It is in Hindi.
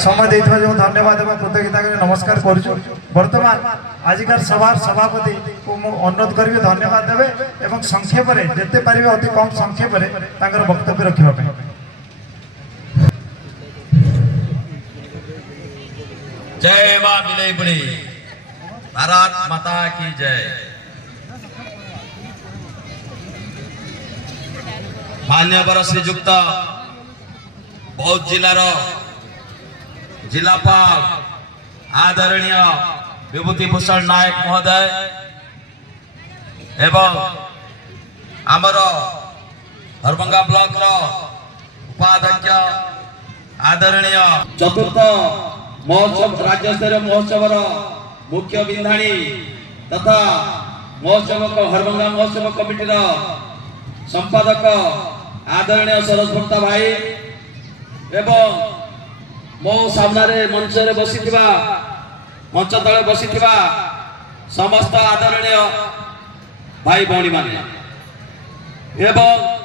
समय देइथबा जो धन्यवाद देबा कृतज्ञता के नमस्कार करूछु। वर्तमान आजिकार सभार सभापति को मु अनुरोध करिवे धन्यवाद देबे एवं संक्षेप रे जते पारिबे अति कम संक्षेप रे तांकर वक्तव्य रखिबा पे। जय मां बिलई बुढ़ी, भारत माता की जय। मान्यवर श्रीजुक्त बौद्ध जिलार जिलापाल आदरणीय विभूतिभूषण नायक महोदय एवं आमर हरभंगा ब्लॉक उपाध्यक्ष आदरणीय चतुर्थ महोत्सव राज्य स्तरीय महोत्सव मुख्य बिंधाणी तथा महोत्सव हरभंगा महोत्सव कमिटी संपादक आदरणीय सरोज भक्ता भाई एवं मो सामने मंच रे बसिथिबा मंच तले बसिथिबा समस्त आदरणीय भाई भौणी माने एवं